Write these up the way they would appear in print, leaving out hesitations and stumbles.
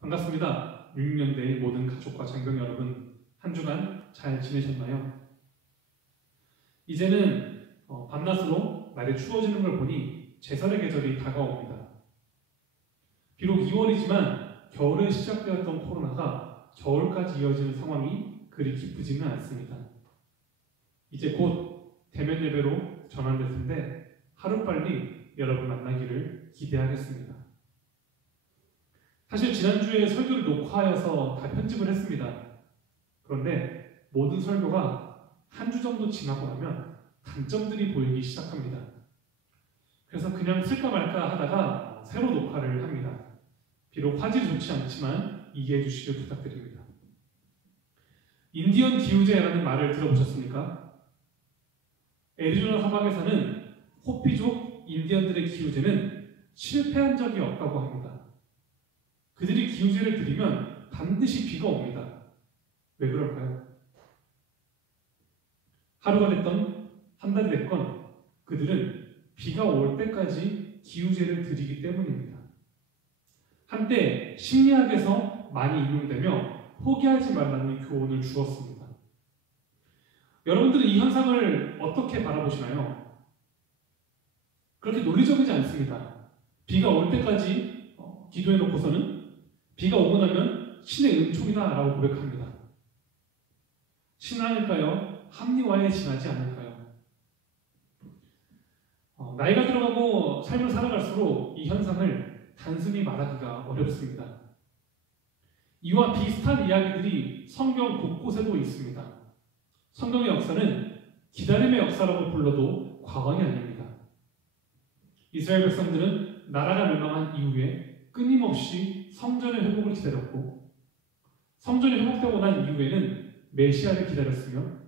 반갑습니다. 66년대의 모든 가족과 장경 여러분, 한 주간 잘 지내셨나요? 이제는 밤낮으로 날이 추워지는 걸 보니 제설의 계절이 다가옵니다. 비록 2월이지만 겨울에 시작되었던 코로나가 겨울까지 이어지는 상황이 그리 기쁘지는 않습니다. 이제 곧 대면 예배로 전환될 텐데 하루빨리 여러분 만나기를 기대하겠습니다. 사실 지난주에 설교를 녹화하여서 다 편집을 했습니다. 그런데 모든 설교가 한 주 정도 지나고 나면 단점들이 보이기 시작합니다. 그래서 그냥 쓸까 말까 하다가 새로 녹화를 합니다. 비록 화질이 좋지 않지만 이해해 주시길 부탁드립니다. 인디언 기우제라는 말을 들어보셨습니까? 애리조나 사막에 사는 호피족 인디언들의 기우제는 실패한 적이 없다고 합니다. 그들이 기우제를 드리면 반드시 비가 옵니다. 왜 그럴까요? 하루가 됐건 한 달이 됐건 그들은 비가 올 때까지 기우제를 드리기 때문입니다. 한때 심리학에서 많이 인용되며 포기하지 말라는 교훈을 주었습니다. 여러분들은 이 현상을 어떻게 바라보시나요? 그렇게 논리적이지 않습니다. 비가 올 때까지 기도해 놓고서는 비가 오고 나면 신의 은총이다 라고 고백합니다. 신앙일까요? 합리화에 지나지 않을까요? 나이가 들어가고 삶을 살아갈수록 이 현상을 단순히 말하기가 어렵습니다. 이와 비슷한 이야기들이 성경 곳곳에도 있습니다. 성경의 역사는 기다림의 역사라고 불러도 과언이 아닙니다. 이스라엘 백성들은 나라가 멸망한 이후에 끊임없이 성전의 회복을 기다렸고 성전이 회복되고 난 이후에는 메시아를 기다렸으며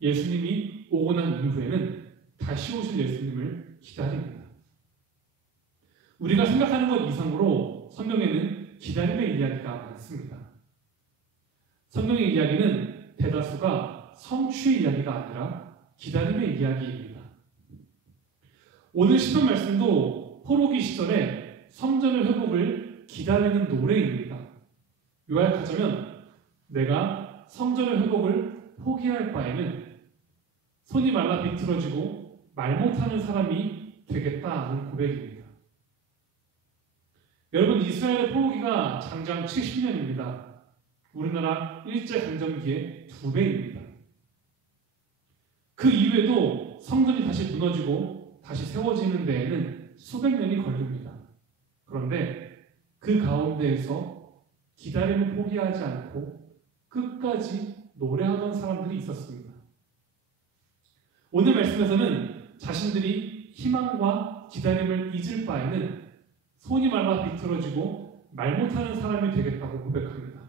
예수님이 오고 난 이후에는 다시 오실 예수님을 기다립니다. 우리가 생각하는 것 이상으로 성경에는 기다림의 이야기가 많습니다. 성경의 이야기는 대다수가 성취의 이야기가 아니라 기다림의 이야기입니다. 오늘 시편 말씀도 포로기 시절에 성전의 회복을 기다리는 노래입니다. 요약하자면 내가 성전의 회복을 포기할 바에는 손이 말라 비틀어지고 말 못하는 사람이 되겠다는 고백입니다. 여러분, 이스라엘의 포로기가 장장 70년입니다. 우리나라 일제강점기의 2배입니다. 그 이후에도 성전이 다시 무너지고 다시 세워지는 데에는 수백 년이 걸립니다. 그런데 그 가운데에서 기다림을 포기하지 않고 끝까지 노래하던 사람들이 있었습니다. 오늘 말씀에서는 자신들이 희망과 기다림을 잊을 바에는 손이 말라 비틀어지고 말 못하는 사람이 되겠다고 고백합니다.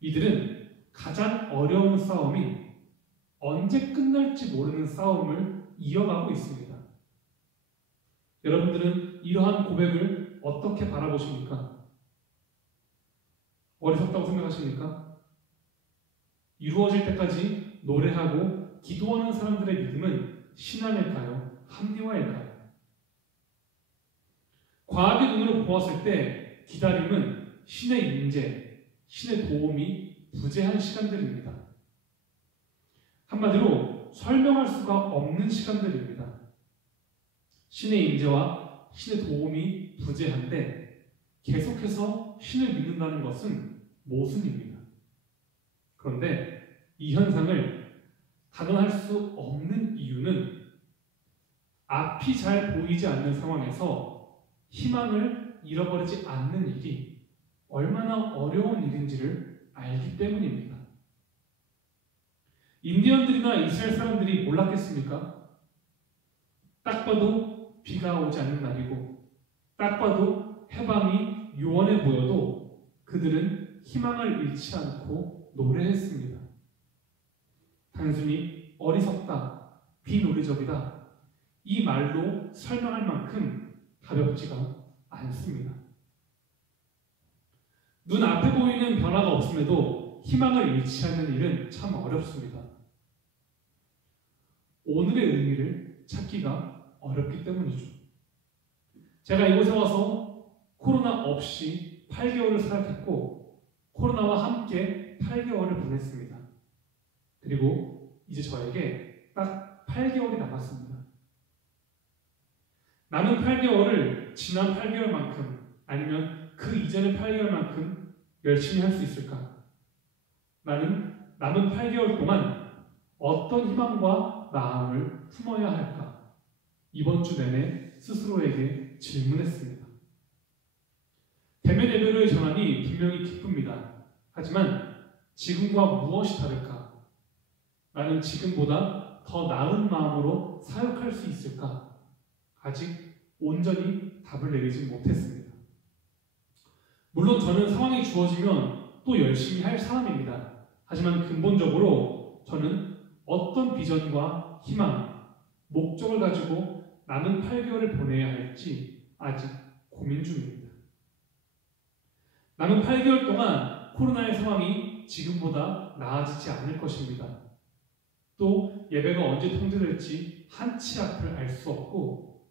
이들은 가장 어려운 싸움인 언제 끝날지 모르는 싸움을 이어가고 있습니다. 여러분들은 이러한 고백을 어떻게 바라보십니까? 어리석다고 생각하십니까? 이루어질 때까지 노래하고 기도하는 사람들의 믿음은 신앙일까요? 합리화일까요? 과학의 눈으로 보았을 때 기다림은 신의 인재, 신의 도움이 부재한 시간들입니다. 한마디로 설명할 수가 없는 시간들입니다. 신의 인재와 신의 도움이 부재한데 계속해서 신을 믿는다는 것은 모순입니다. 그런데 이 현상을 단언할 수 없는 이유는 앞이 잘 보이지 않는 상황에서 희망을 잃어버리지 않는 일이 얼마나 어려운 일인지를 알기 때문입니다. 인디언들이나 이스라엘 사람들이 몰랐겠습니까? 딱 봐도 비가 오지 않는 날이고 딱 봐도 해방이 요원해 보여도 그들은 희망을 잃지 않고 노래했습니다. 단순히 어리석다, 비논리적이다 이 말로 설명할 만큼 가볍지가 않습니다. 눈앞에 보이는 변화가 없음에도 희망을 잃지 않는 일은 참 어렵습니다. 오늘의 의미를 찾기가 어렵기 때문이죠. 제가 이곳에 와서 코로나 없이 8개월을 사역했고 코로나와 함께 8개월을 보냈습니다. 그리고 이제 저에게 딱 8개월이 남았습니다. 남은 8개월을 지난 8개월만큼 아니면 그 이전의 8개월만큼 열심히 할 수 있을까? 나는 남은 8개월 동안 어떤 희망과 마음을 품어야 할까? 이번 주 내내 스스로에게 질문했습니다. 대면 예배로의 전환이 분명히 기쁩니다. 하지만 지금과 무엇이 다를까? 나는 지금보다 더 나은 마음으로 사역할 수 있을까? 아직 온전히 답을 내리지 못했습니다. 물론 저는 상황이 주어지면 또 열심히 할 사람입니다. 하지만 근본적으로 저는 어떤 비전과 희망, 목적을 가지고 남은 8개월을 보내야 할지 아직 고민 중입니다. 남은 8개월 동안 코로나의 상황이 지금보다 나아지지 않을 것입니다. 또 예배가 언제 통제될지 한치 앞을 알 수 없고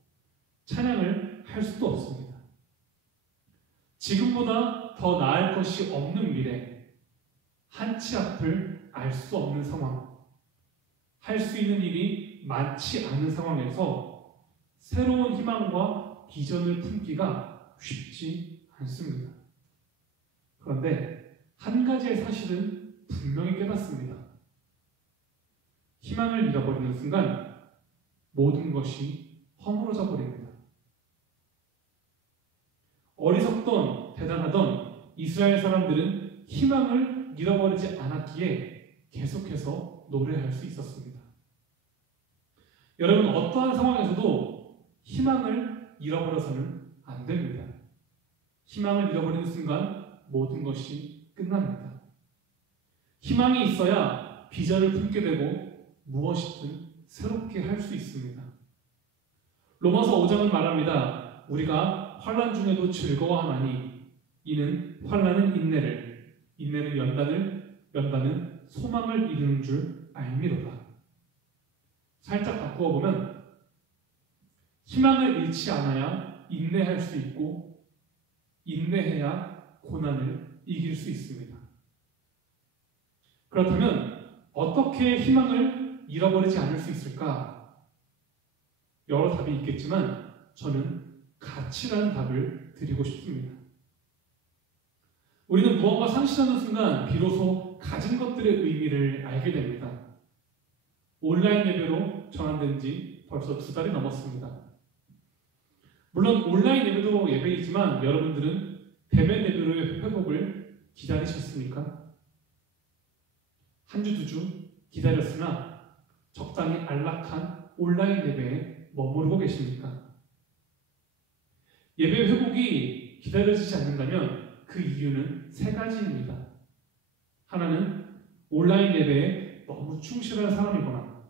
찬양을 할 수도 없습니다. 지금보다 더 나을 것이 없는 미래, 한치 앞을 알 수 없는 상황, 할 수 있는 일이 많지 않은 상황에서 새로운 희망과 비전을 품기가 쉽지 않습니다. 그런데 한 가지의 사실은 분명히 깨닫습니다. 희망을 잃어버리는 순간 모든 것이 허물어져 버립니다. 어리석던 대단하던 이스라엘 사람들은 희망을 잃어버리지 않았기에 계속해서 노래할 수 있었습니다. 여러분, 어떠한 상황에서도 희망을 잃어버려서는 안 됩니다. 희망을 잃어버리는 순간 모든 것이 끝납니다. 희망이 있어야 비전을 품게 되고 무엇이든 새롭게 할 수 있습니다. 로마서 5장은 말합니다. 우리가 환난 중에도 즐거워하나니 이는 환난은 인내를, 인내는 연단을, 연단은 소망을 이루는 줄 알미로다. 살짝 바꾸어 보면 희망을 잃지 않아야 인내할 수 있고 인내해야 고난을 이길 수 있습니다. 그렇다면 어떻게 희망을 잃어버리지 않을 수 있을까? 여러 답이 있겠지만 저는 가치라는 답을 드리고 싶습니다. 우리는 무언가 상실하는 순간 비로소 가진 것들의 의미를 알게 됩니다. 온라인 예배로 전환된 지 벌써 2달이 넘었습니다. 물론 온라인 예배도 예배이지만 여러분들은 대면 예배로의 회복을 기다리셨습니까? 한 주, 2주 기다렸으나 적당히 안락한 온라인 예배에 머무르고 계십니까? 예배 회복이 기다려지지 않는다면 그 이유는 3가지입니다. 하나는 온라인 예배에 너무 충실한 사람이거나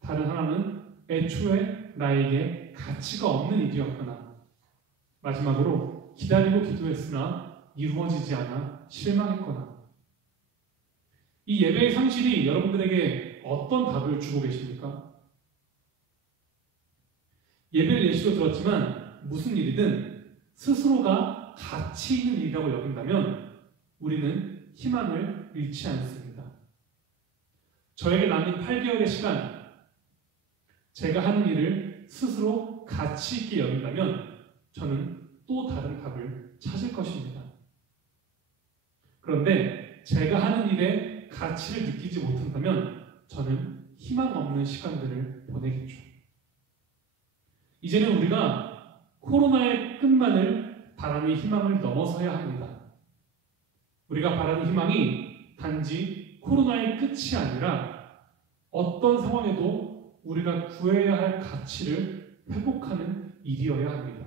다른 하나는 애초에 나에게 가치가 없는 일이었거나 마지막으로 기다리고 기도했으나 이루어지지 않아 실망했거나 이 예배의 상실이 여러분들에게 어떤 답을 주고 계십니까? 예배를 예시로 들었지만 무슨 일이든 스스로가 가치 있는 일이라고 여긴다면 우리는 희망을 잃지 않습니다. 저에게 남은 8개월의 시간, 제가 하는 일을 스스로 가치 있게 여긴다면 저는 또 다른 답을 찾을 것입니다. 그런데 제가 하는 일에 가치를 느끼지 못한다면 저는 희망 없는 시간들을 보내겠죠. 이제는 우리가 코로나의 끝만을 바라는 희망을 넘어서야 합니다. 우리가 바라는 희망이 단지 코로나의 끝이 아니라 어떤 상황에도 우리가 구해야 할 가치를 회복하는 일이어야 합니다.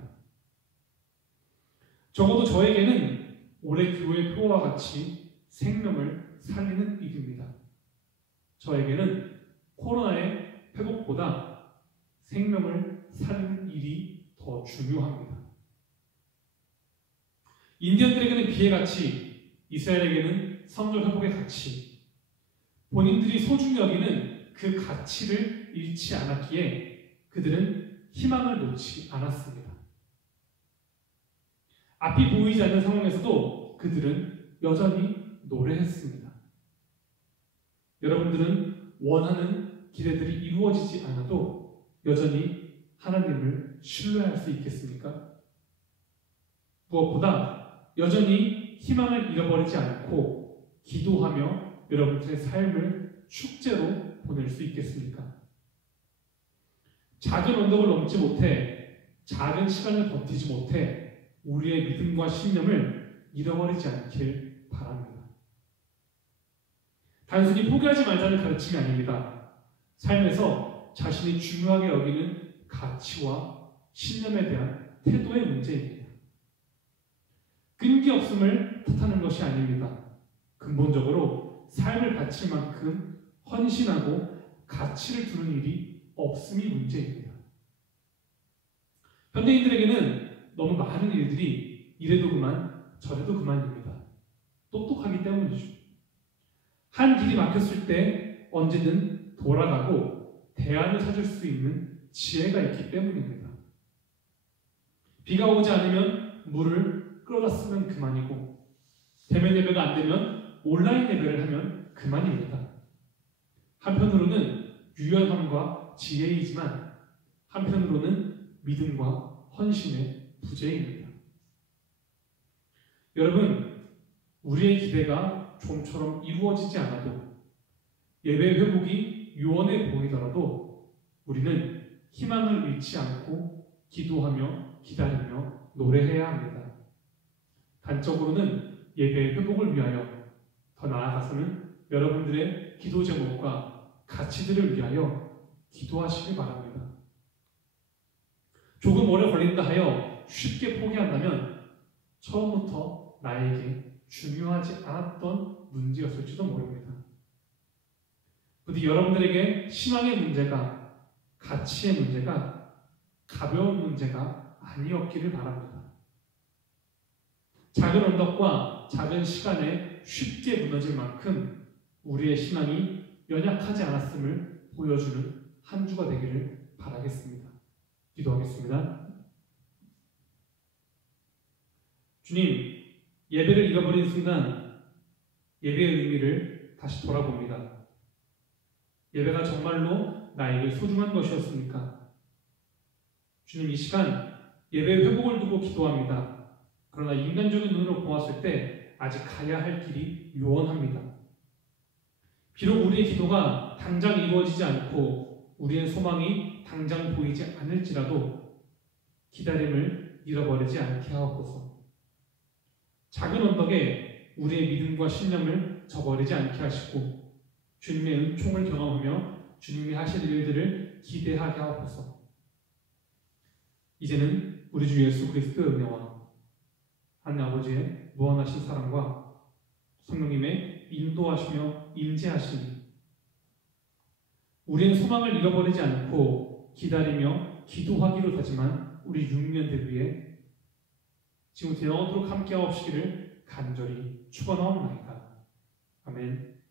적어도 저에게는 올해 교회 표와 같이 생명을 살리는 일입니다. 저에게는 코로나의 회복보다 생명을 살리는 일이 더 중요합니다. 인디언들에게는 비의 가치, 이스라엘에게는 성전 회복의 가치, 본인들이 소중히 여기는 그 가치를 잃지 않았기에 그들은 희망을 놓지 않았습니다. 앞이 보이지 않는 상황에서도 그들은 여전히 노래했습니다. 여러분들은 원하는 기대들이 이루어지지 않아도 여전히 하나님을 신뢰할 수 있겠습니까? 무엇보다 여전히 희망을 잃어버리지 않고 기도하며 여러분들의 삶을 축제로 보낼 수 있겠습니까? 작은 언덕을 넘지 못해, 작은 시간을 버티지 못해 우리의 믿음과 신념을 잃어버리지 않길 바랍니다. 단순히 포기하지 말자는 가르침이 아닙니다. 삶에서 자신이 중요하게 여기는 가치와 신념에 대한 태도의 문제입니다. 끈기 없음을 탓하는 것이 아닙니다. 근본적으로 삶을 바칠 만큼 헌신하고 가치를 두는 일이 없음이 문제입니다. 현대인들에게는 너무 많은 일들이 이래도 그만 저래도 그만입니다. 똑똑하기 때문이죠. 한 길이 막혔을 때 언제든 돌아가고 대안을 찾을 수 있는 지혜가 있기 때문입니다. 비가 오지 않으면 물을 끌어다 쓰면 그만이고, 대면 예배가 안 되면 온라인 예배를 하면 그만입니다. 한편으로는 유연함과 지혜이지만 한편으로는 믿음과 헌신의 부재입니다. 여러분, 우리의 기대가 좀처럼 이루어지지 않아도, 예배 회복이 요원해 보이더라도 우리는 희망을 잃지 않고 기도하며 기다리며 노래해야 합니다. 단적으로는 예배 회복을 위하여, 더 나아가서는 여러분들의 기도 제목과 가치들을 위하여 기도하시길 바랍니다. 조금 오래 걸린다 하여 쉽게 포기한다면 처음부터 나에게 중요하지 않았던 문제였을지도 모릅니다. 부디 여러분들에게 신앙의 문제가, 가치의 문제가 가벼운 문제가 아니었기를 바랍니다. 작은 언덕과 작은 시간에 쉽게 무너질 만큼 우리의 신앙이 연약하지 않았음을 보여주는 한 주가 되기를 바라겠습니다. 기도하겠습니다. 주님, 예배를 잃어버린 순간 예배의 의미를 다시 돌아봅니다. 예배가 정말로 나에게 소중한 것이었습니까? 주님, 이 시간 예배 회복을 두고 기도합니다. 그러나 인간적인 눈으로 보았을 때 아직 가야 할 길이 요원합니다. 비록 우리의 기도가 당장 이루어지지 않고 우리의 소망이 당장 보이지 않을지라도 기다림을 잃어버리지 않게 하옵소서. 작은 언덕에 우리의 믿음과 신념을 저버리지 않게 하시고 주님의 은총을 경험하며 주님이 하실 일들을 기대하게 하옵소서. 이제는 우리 주 예수 그리스도의 은혜와 하나님 아버지의 무한하신 사랑과 성령님의 인도하시며 임재하심이 우리의 소망을 잃어버리지 않고 기다리며 기도하기로 다짐한 우리 6년대 위에 지금부터 영원토록 함께하옵시기를 간절히 축원하옵나이다. 아멘.